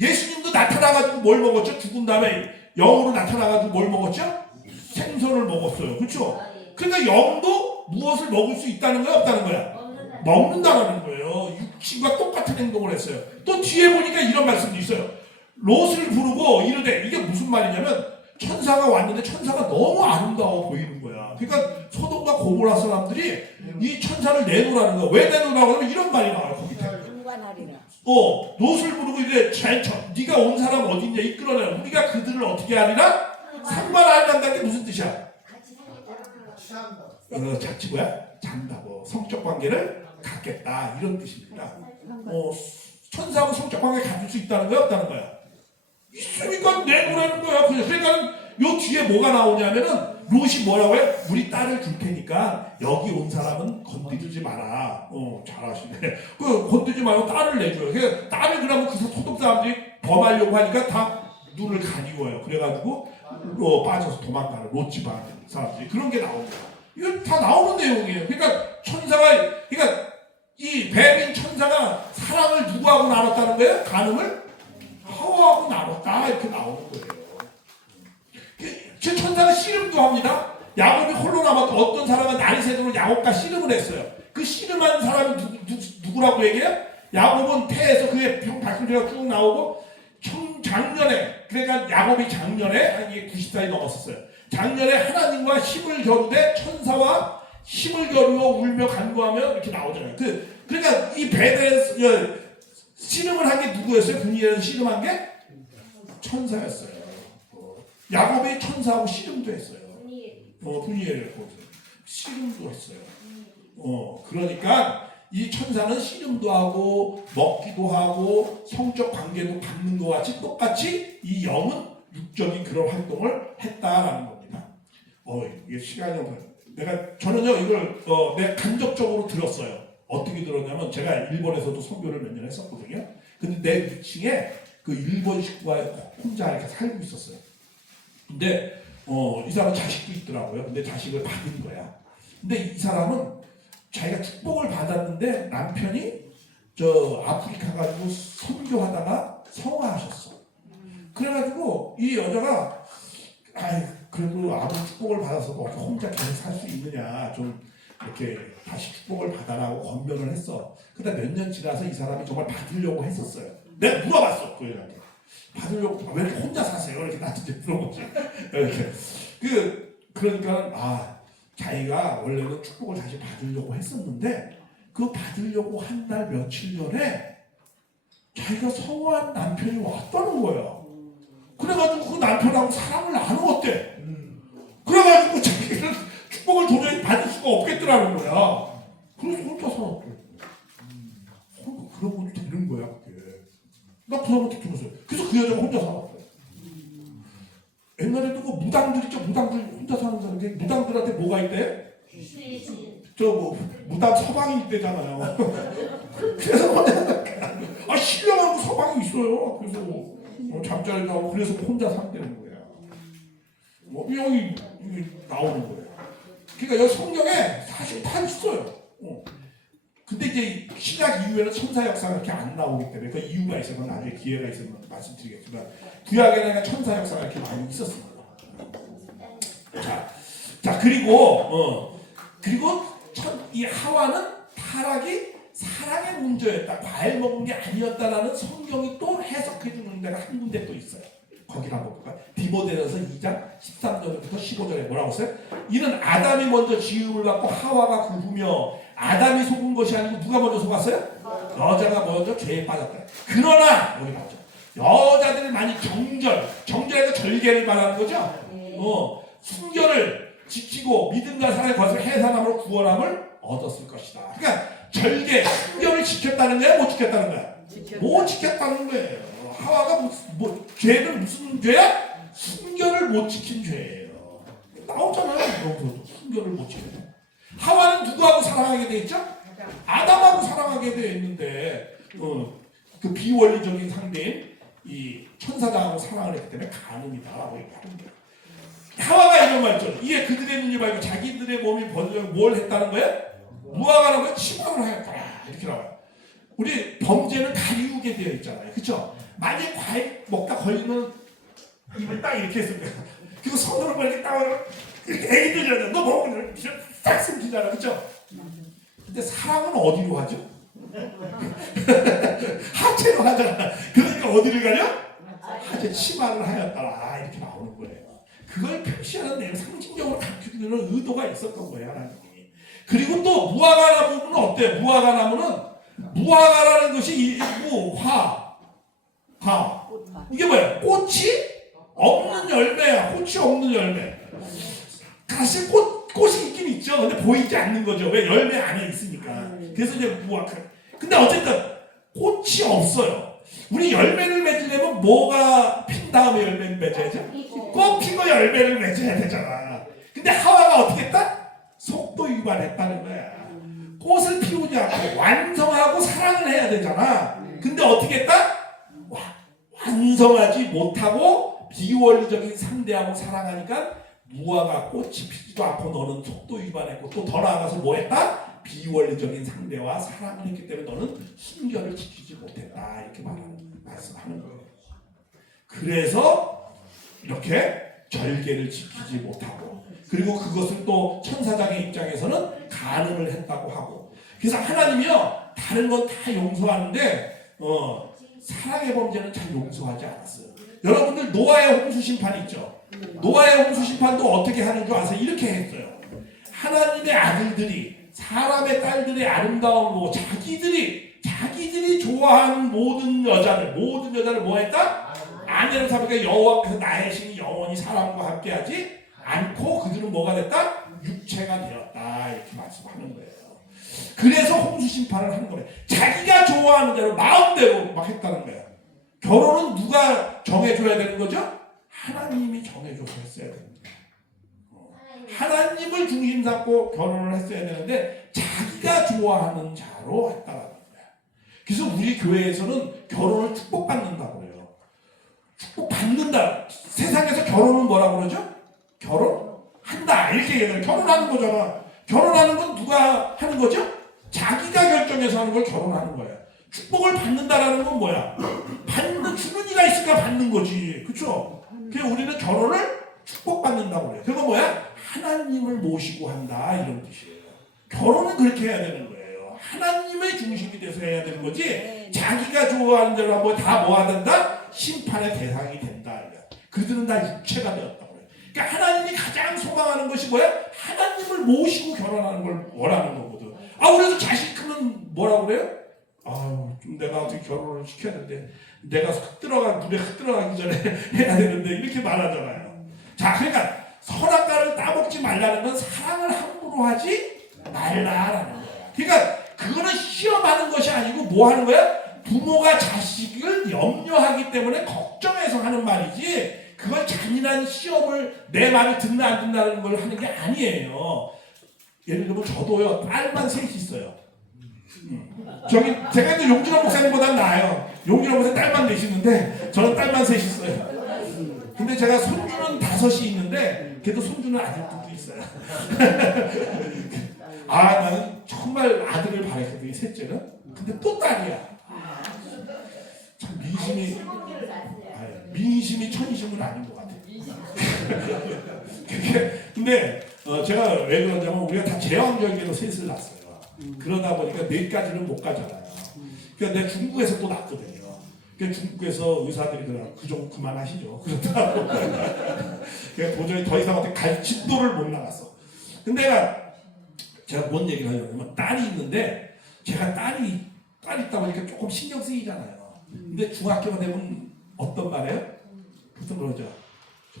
예수님도 나타나가지고 뭘 먹었죠? 죽은 다음에 영으로 나타나가지고 뭘 먹었죠? 생선을 먹었어요. 그렇죠? 그러니까 영도 무엇을 먹을 수 있다는 거야? 없다는 거야? 먹는다는 거예요. 육신과 똑같은 행동을 했어요. 또 뒤에 보니까 이런 말씀도 있어요. 롯을 부르고 이르되 이게 무슨 말이냐면 천사가 왔는데 천사가 너무 아름다워 보이는 거야. 그러니까 소돔과 고모라 사람들이 이 천사를 내놓으라는 거야. 왜 내놓으라고 하면 이런 말이 나와요. 거기 롯을 부르고 이래 네가 온 사람 어딨냐 이끌어내. 우리가 그들을 어떻게 하리라? 상관하리란다는 게 무슨 뜻이야? 자치 뭐야? 잔다고 성적 관계를 갖겠다 이런 뜻입니다. 천사하고 성적 관계 가질 수 있다는 거야 없다는 거야? 있으니까 내보내는 거야. 그러니까 요 뒤에 뭐가 나오냐면은 롯이 뭐라고 해? 우리 딸을 줄 테니까 여기 온 사람은 건드리지 마라. 잘하시네. 건드리지 말고 딸을 내줘요. 그러니까 딸을 그러면 그 소돔 사람들이 범하려고 하니까 다 눈을 가리워요. 그래가지고 빠져서 도망가는 롯 집안 사람들이 그런 게 나옵니다. 이거 다 나오는 내용이에요. 그러니까 그러니까 이 뱀인 천사가 사랑을 누구하고 나눴다는 거예요? 간음을 하와하고 나눴다 이렇게 나오는 거예요. 그 천사가 씨름도 합니다. 야곱이 홀로 남았던 어떤 사람은 날이 새도록 야곱과 씨름을 했어요. 그 씨름한 사람이 누구라고 얘기해요? 야곱은 태에서 그의 백성들이 쭉 나오고 작년에 그러니까 야곱이 작년에 이게 90살이 넘었었어요. 작년에 하나님과 힘을 겨루되 천사와 힘을 겨루어 울며 간구하며 이렇게 나오잖아요. 그러니까 이 베델에서 씨름을 한 게 누구였어요? 분이엘에서 씨름한 게 천사였어요. 야곱이 천사하고 씨름도 했어요. 분이엘을 거기서 씨름도 했어요. 그러니까 이 천사는 씨름도 하고 먹기도 하고 성적 관계도 갖는 것 같이 똑같이 이 영은 육적인 그런 활동을 했다라는 겁니다. 이게 시간이 저는요 이걸 내가 간접적으로 들었어요. 어떻게 들었냐면 제가 일본에서도 선교를 몇 년 했었거든요. 근데 내 위층에 그 일본 식구가 혼자 이렇게 살고 있었어요. 근데 이 사람은 자식도 있더라고요. 근데 자식을 받은 거야. 근데 이 사람은 자기가 축복을 받았는데 남편이 아프리카 가지고 선교하다가 성화하셨어. 그래가지고 이 여자가 그래도 아무리 축복을 받아서도 혼자 계속 살 수 있느냐 좀 이렇게 다시 축복을 받아라고 권면을 했어. 근데 몇 년 지나서 이 사람이 정말 받으려고 했었어요. 내가 물어봤어 그 여자한테. 받으려고 왜 이렇게 혼자 사세요? 이렇게 나한테 물어보지. 이렇게 그러니까 자기가 원래는 축복을 다시 받으려고 했었는데 그 받으려고 한 날 며칠 전에 자기가 성화한 남편이 왔다는 거야. 그래가지고 그 남편하고 사랑을 나누었대. 그래가지고 자기는 축복을 도저히 받을 수가 없겠더라는 거야. 그래서 혼자 살았대. 그런 것도 되는 거야 그게. 나 그러면서 들었어요. 그래서 그 여자가 혼자 살았대. 옛날에도 그 무당들 있죠. 무당들 혼자 사는 사람인데 무당들한테 뭐가 있대? 무당 서방이 있대잖아요. 그래서 혼자 신령하고 서방이 있어요. 그래서 잠자리도 하고 그래서 혼자 산다는 거야. 여기 나오는 거예요. 그러니까 여기 성경에 사실 다 있어요. 근데 이제 신약 이후에는 천사 역사가 이렇게 안 나오기 때문에 그 이유가 있으면 나중에 기회가 있으면 말씀드리겠지만 구약에는 천사 역사가 이렇게 많이 있었습니다. 자 그리고 이 하와는 타락이 사랑의 문제였다. 과일 먹은 게 아니었다라는 성경이 또 해석해 주는 데가 한 군데 또 있어요. 거기를 한번 볼까요? 디모데전서 2장 13절부터 15절에 뭐라고 했어요? 이는 아담이 먼저 지음을 받고 하와가 그 후며 아담이 속은 것이 아니고 누가 먼저 속았어요? 여자가 먼저 죄에 빠졌다. 그러나 여기 나오죠. 여자들이 많이 정절에서 절개를 말하는 거죠. 순결을 지키고 믿음과 사랑의 것을 해산함으로 구원함을 얻었을 것이다. 그러니까 절개, 순결을 지켰다는 거야? 못 지켰다는 거야? 못 지켰다는 거예요. 하와가 죄는 무슨 죄야? 순결을 못 지킨 죄예요. 나오잖아요. 여기서도 순결을 못 지킨 죄. 하와는 누구하고 사랑하게 돼 있죠? 아담하고 사랑하게 돼 있는데 그 비원리적인 상대인 이 천사장하고 사랑을 했기 때문에 간음이다. 하와가 이런 말 있죠. 이에 그들의 눈이 밝고 자기들의 몸이 번져서 뭘 했다는 거예요? 무화과라는 거예요? 침방을 하였다. 이렇게 나와요. 우리 범죄는 가리우게 되어 있잖아요. 그렇죠? 만약에 과일 먹다 걸리면 입을 딱 이렇게 했습니다. 그리고 손으로 이렇게 딱 이렇게 애기들이라도 너 먹으면 딱 숨기잖아. 그렇죠? 근데 사랑은 어디로 하죠? 하체로 하잖아. 그러니까 어디를 가려? 하체 치마를 하였더라. 이렇게 나오는 거예요. 그걸 표시하는 내용, 상징적으로 가르치는 의도가 있었던 거예요. 하나님이. 그리고 또 무화과 나무는 어때요? 무화과 나무는 무화과라는 것이 화. 이게 뭐야? 꽃이 없는 열매야. 꽃이 없는 열매. 사실 꽃이 있긴 있죠. 근데 보이지 않는 거죠. 왜? 열매 안에 있으니까. 그래서 이제 무화과. 근데 어쨌든 꽃이 없어요. 우리 열매를 맺으려면 뭐가 핀 다음에 열매를 맺어야죠? 꽃 피고 열매를 맺어야 되잖아. 근데 하와가 어떻게 했다? 속도 위반했다는 거야. 꽃을 피우지 않고 완성하고 사랑을 해야 되잖아. 근데 어떻게 했다? 완성하지 못하고 비원리적인 상대하고 사랑하니까 무화과 꽃이 피지도 않고 너는 속도 위반했고 또 더 나아가서 뭐 했다? 비원리적인 상대와 사랑을 했기 때문에 너는 순결을 지키지 못했다. 이렇게 말씀하는 거예요. 그래서 이렇게 절개를 지키지 못하고 그리고 그것을 또 천사장의 입장에서는 간음을 했다고 하고 그래서 하나님이요 다른 건 다 용서하는데 사랑의 범죄는 잘 용서하지 않았어요. 여러분들 노아의 홍수 심판 있죠? 노아의 홍수 심판도 어떻게 하는 줄 아세요? 이렇게 했어요. 하나님의 아들들이 사람의 딸들의 아름다운 뭐 자기들이 좋아하는 모든 여자를 뭐 했다? 아내를 삼으니까 여호와께서 나의 신이 영원히 사람과 함께하지 않고 그들은 뭐가 됐다? 육체가 되었다 이렇게 말씀하는 거예요. 그래서 홍수 심판을 한 거예요. 자기가 좋아하는 대로 마음대로 막 했다는 거예요. 결혼은 누가 정해줘야 되는 거죠? 하나님이 정해줘서 했어야 됩니다. 하나님을 중심 잡고 결혼을 했어야 되는데 자기가 좋아하는 자로 했다는 거예요. 그래서 우리 교회에서는 결혼을 축복받는다고 해요. 축복받는다. 세상에서 결혼은 뭐라고 그러죠? 결혼한다 이렇게 얘기해요. 결혼하는 거잖아. 결혼하는 건 누가 하는 거죠? 자기가 결정해서 하는 걸 결혼하는 거야. 축복을 받는다라는 건 뭐야? 주는 이가 있으니까 받는 거지. 그렇죠? 그래서 우리는 결혼을 축복받는다고 그래요. 그건 뭐야? 하나님을 모시고 한다 이런 뜻이에요. 결혼은 그렇게 해야 되는 거예요. 하나님의 중심이 돼서 해야 되는 거지. 자기가 좋아하는 대로 한번 다 뭐 하든다? 심판의 대상이 된다. 그들은 다 육체가 되었다고 해요. 그러니까 하나님이 가장 소망하는 것이 뭐야? 하나님을 모시고 결혼하는 걸 원하는 거거든. 그래서 자식 크면 뭐라고 그래요? 좀 내가 어떻게 결혼을 시켜야 되는데 내가 물에 흙 들어가기 전에 해야 되는데 이렇게 말하잖아요. 자, 그러니까 선악과를 따먹지 말라는 건 사랑을 함부로 하지 말라라는 거야. 그러니까 그거는 시험하는 것이 아니고 뭐 하는 거야? 부모가 자식을 염려하기 때문에 걱정해서 하는 말이지 그걸 잔인한 시험을 내 말을 듣나 안 듣나라는 걸 하는 게 아니에요. 예를 들면 저도요 딸만 셋이 있어요. 제가 또 용준호 목사님보다 나아요. 용준호 목사님 딸만 넷이는데 저는 딸만 셋이 있어요. 근데 제가 손주는 5이 있는데 그래도 손주는 아들도 있어요. 나는 정말 아들을 바랬거든요. 셋째는. 근데 또 딸이야. 참 민심이 천심은 아닌 것 같아요. 근데 제가 왜 그러냐면 우리가 다 제왕절개로 셋을 낳았어요. 그러다 보니까 4까지는 못 가잖아요. 그러니까 내가 중국에서 또 낳거든요. 그러니까 중국에서 의사들이 그 정도 그만하시죠. 그렇다고. 그러니까 도저히 더 이상 어떻게 갈 진도를 못 나갔어. 근데 제가 뭔 얘기를 하려면 딸이 있는데 제가 딸이 있다 보니까 조금 신경 쓰이잖아요. 근데 중학교가 되면 어떤 말이에요? 보통 그러죠.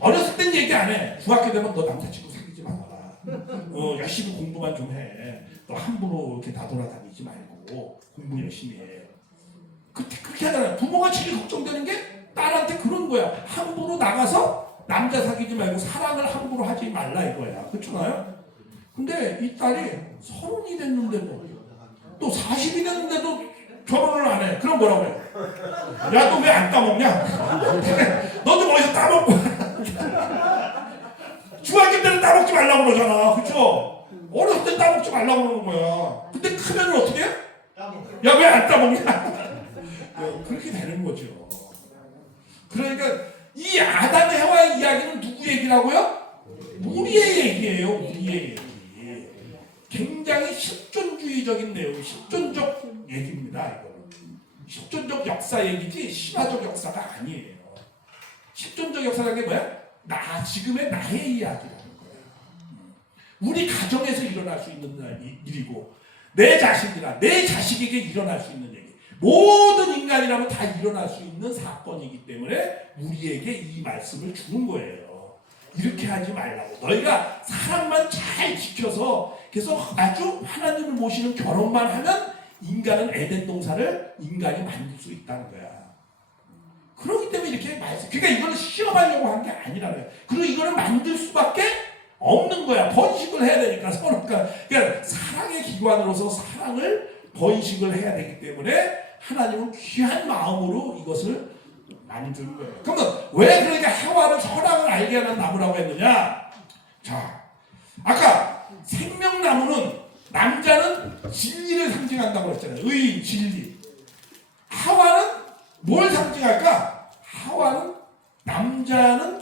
어렸을 땐 얘기 안 해. 중학교 되면 너 남자친구 사귀지 말아라. 열심히 공부만 좀 해. 너 함부로 이렇게 나돌아다니지 말고 공부 열심히 해. 그렇게 하잖아요. 부모가 제일 걱정되는 게 딸한테 그런 거야. 함부로 나가서 남자 사귀지 말고 사랑을 함부로 하지 말라 이거야. 그렇잖아요? 근데 이 딸이 30이 됐는데도 또 40이 됐는데도 결혼을 안 해. 그럼 뭐라고 해? 야, 너 왜 안 따먹냐? 너 좀 어디서 따먹고. 중학교 때는 따먹지 말라고 그러잖아. 그쵸? 어렸을 때 따먹지 말라고 그러는 거야. 근데 크면 어떻게 해? 야, 왜 안 따먹냐? 그렇게 되는 거죠. 그러니까 이 아담 해와의 이야기는 누구 얘기라고요? 우리의 얘기예요. 우리의 얘기. 굉장히 실존주의적인 내용, 실존적 얘기입니다. 이거는. 실존적 역사 얘기지 신화적 역사가 아니에요. 실존적 역사라는 게 뭐야? 지금의 나의 이야기라는 거야. 우리 가정에서 일어날 수 있는 일이고 내 자식이나 내 자식에게 일어날 수 있는 얘기. 모든 인간이라면 다 일어날 수 있는 사건이기 때문에 우리에게 이 말씀을 주는 거예요. 이렇게 하지 말라고. 너희가 사랑만 잘 지켜서 계속 아주 하나님을 모시는 결혼만 하면 인간은 에덴 동산을 인간이 만들 수 있다는 거야. 그렇기 때문에 이렇게 말씀. 그러니까 이거는 시험하려고 한 게 아니라는 거야. 그리고 이거는 만들 수밖에 없는 거야. 번식을 해야 되니까 서로가. 그러니까 사랑의 기관으로서 사랑을 번식을 해야 되기 때문에 하나님은 귀한 마음으로 이것을 만든 거예요. 그러면 왜 그러니까 하와를 선악을 알게 하는 나무라고 했느냐? 자, 아까 생명나무는 남자는 진리를 상징한다고 했잖아요. 의인, 진리. 하와는 뭘 상징할까? 하와는 남자는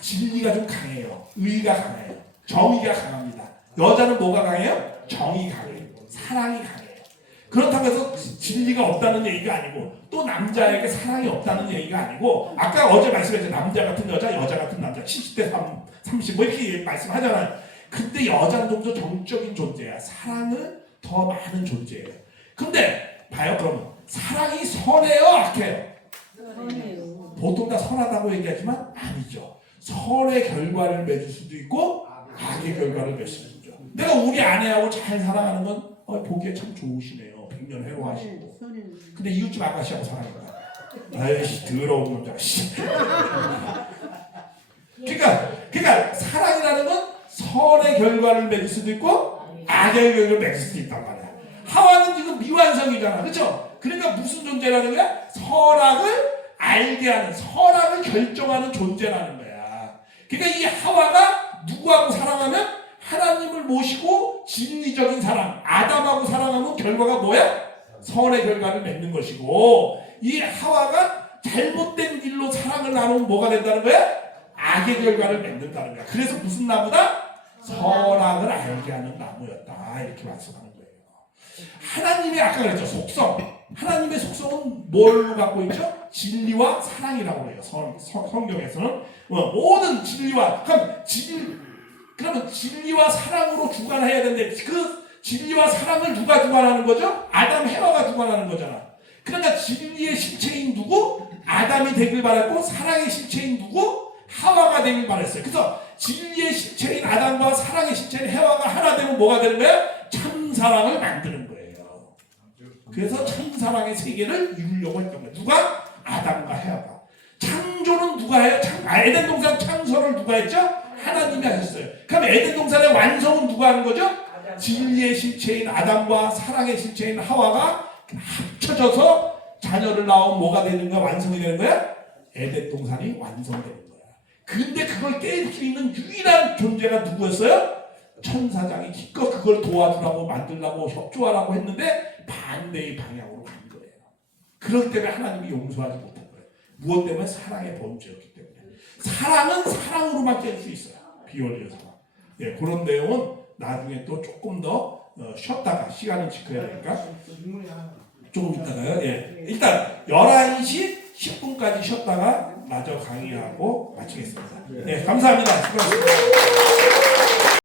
진리가 좀 강해요. 의가 강해요. 정의가 강합니다. 여자는 뭐가 강해요? 정이 강해요. 사랑이 강해요. 그렇다고 해서 진리가 없다는 얘기가 아니고 또 남자에게 사랑이 없다는 얘기가 아니고 아까 어제 말씀했죠. 남자 같은 여자, 여자 같은 남자 70대 30 뭐 이렇게 말씀하잖아요. 근데 여자는 좀 더 정적인 존재야. 사랑은 더 많은 존재예요. 근데 봐요. 그러면 사랑이 선해요? 악해요? 선해요. 보통 다 선하다고 얘기하지만 아니죠. 선의 결과를 맺을 수도 있고 악의 결과를 맺을 수도 있죠. 내가 우리 아내하고 잘 살아가는 건 보기에 참 좋으시네요. 백년 회로하시고. 근데 이웃집 아가씨하고 사랑해요. 아이씨 더러운 놈 자식. 그러니까 사랑이라는 건 선의 결과를 맺을 수도 있고 악의 결과를 맺을 수도 있단 말이야. 하와는 지금 미완성이잖아. 그렇죠? 그러니까 무슨 존재라는 거야? 선악을 알게 하는, 선악을 결정하는 존재라는 거야. 그러니까 이 하와가 누구하고 사랑하면 하나님을 모시고 진리적인 사랑, 아담하고 사랑하면 결과가 뭐야? 선의 결과를 맺는 것이고 이 하와가 잘못된 길로 사랑을 나누면 뭐가 된다는 거야? 악의 결과를 맺는다는 거야. 그래서 무슨 나무다? 선악을 알게 하는 나무였다. 이렇게 말씀하는 거예요. 하나님의 아까 그랬죠. 속성. 하나님의 속성은 뭘 갖고 있죠? 진리와 사랑이라고 해요. 성경에서는 모든 진리와 그러면 진리와 사랑으로 주관해야 되는데 그 진리와 사랑을 누가 주관하는 거죠? 아담 해와가 주관하는 거잖아. 그러니까 진리의 실체인 누구? 아담이 되길 바랐고 사랑의 실체인 누구? 하와가 되길 바랬어요. 그래서 진리의 실체인 아담과 사랑의 실체인 해와가 하나 되면 뭐가 되는 거야? 참사랑을 만드는 거예요. 그래서 참사랑의 세계를 이루려고 했던 거예요. 누가? 아담과 해와가. 창조는 누가 해요? 에덴 동산 창설을 누가 했죠? 하나님이 하셨어요. 그럼 에덴 동산의 완성은 누가 하는 거죠? 진리의 실체인 아담과 사랑의 실체인 하와가 합쳐져서 자녀를 낳으면 뭐가 되는 거야? 완성이 되는 거야? 에덴 동산이 완성되는 거야. 근데 그걸 깨울 수 있는 유일한 존재가 누구였어요? 천사장이 기껏 그걸 도와주라고 만들라고 협조하라고 했는데 반대의 방향으로 간 거예요. 그렇기 때문에 하나님이 용서하지 못한 거예요. 무엇 때문에? 사랑의 범죄였기 때문에. 사랑은 사랑으로만 깰 수 있어요. 비올리오 사랑. 예, 그런 내용은 나중에 또 조금 더 쉬었다가 시간을 지켜야 되니까 조금 있다가요. 예, 일단 11시 10분까지 쉬었다가 마저 강의하고 마치겠습니다. 네, 감사합니다. 수고하셨습니다.